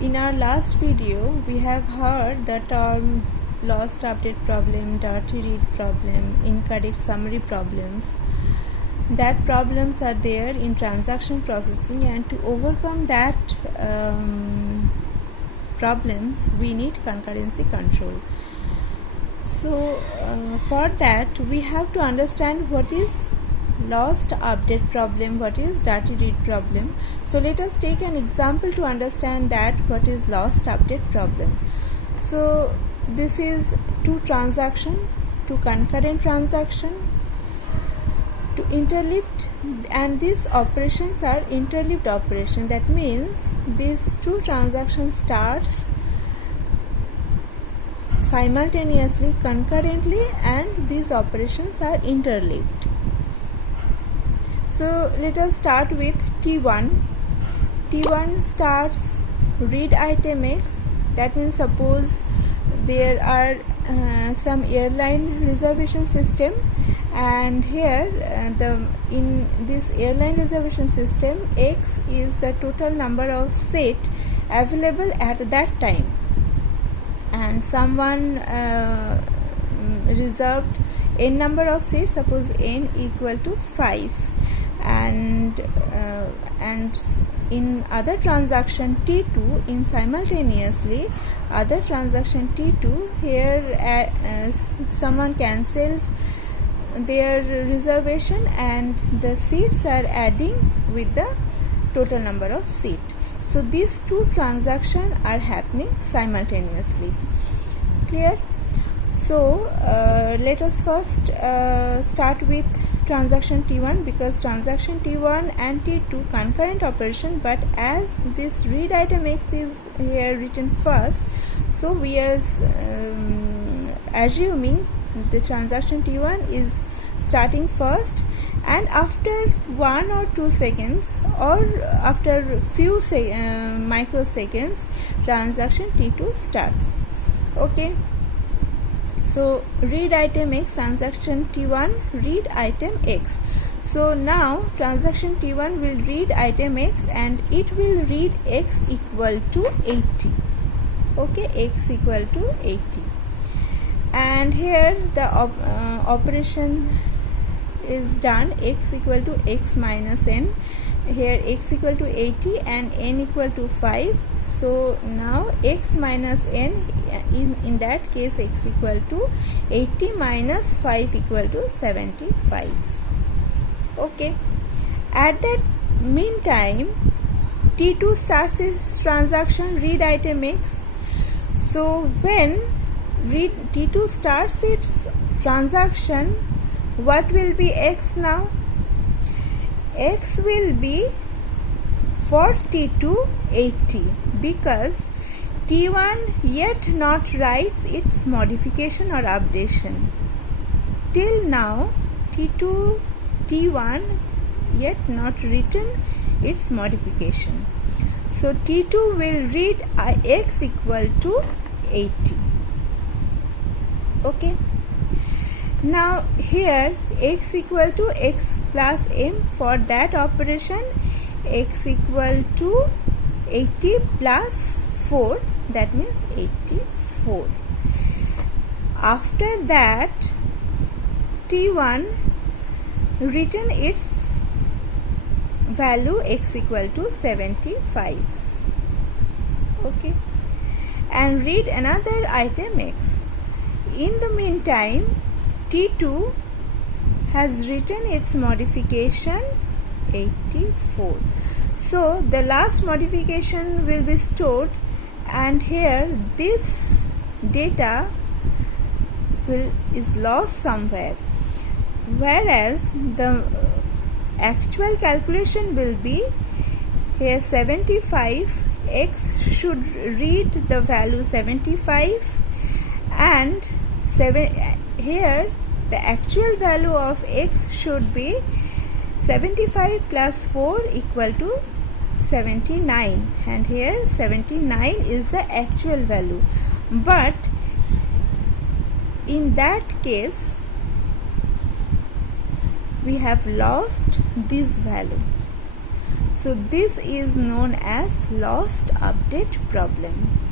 In our last video, we have heard the term lost update problem, dirty read problem, incorrect summary problems. That problems are there in transaction processing, and to overcome that problems, we need concurrency control. So for that, we have to understand what is lost update problem, what is dirty read problem. So let us take an example to understand that what is lost update problem. So this is two concurrent transaction to interleaved, and these operations are interleaved operation. That means these two transactions starts simultaneously, concurrently, and these operations are interleaved. So let us start with T1. T1 starts read item X. That means suppose there are some airline reservation system, and here in this airline reservation system, X is the total number of seat available at that time, and someone reserved n number of seats, suppose n equal to 5, and in other transaction T2, in simultaneously other transaction T2, here someone cancelled their reservation and the seats are adding with the total number of seat. So these two transactions are happening simultaneously. Clear? So let us first start with transaction T1, because transaction T1 and T2 concurrent operation, but as this read item X is here written first, so we are assuming the transaction T1 is starting first, and after 1 or 2 seconds or after few microseconds, transaction T2 starts. Okay. So read item X, transaction T1 read item X. So now transaction T1 will read item X and it will read X equal to 80. Okay, X equal to 80. And here the operation is done, X equal to X minus N. Here X equal to 80 and N equal to 5. So now X minus N, in that case X equal to 80 minus 5 equal to 75. Okay. At that meantime, T2 starts its transaction read item X. So when T2 starts its transaction, what will be X now? X will be for T2 80, because T1 yet not writes its modification or updation. Till now T1 yet not written its modification. So T2 will read X equal to 80. Okay. Now here X equal to X plus M, for that operation X equal to 80 plus 4, that means 84. After that T1 written its value X equal to 75. Okay, and read another item X. In the meantime, T2 has written its modification 84. So the last modification will be stored, and here this data is lost somewhere, whereas the actual calculation will be here 75. X should read the value 75, and here the actual value of X should be 75 plus 4 equal to 79, and here 79 is the actual value, but in that case we have lost this value. So this is known as lost update problem.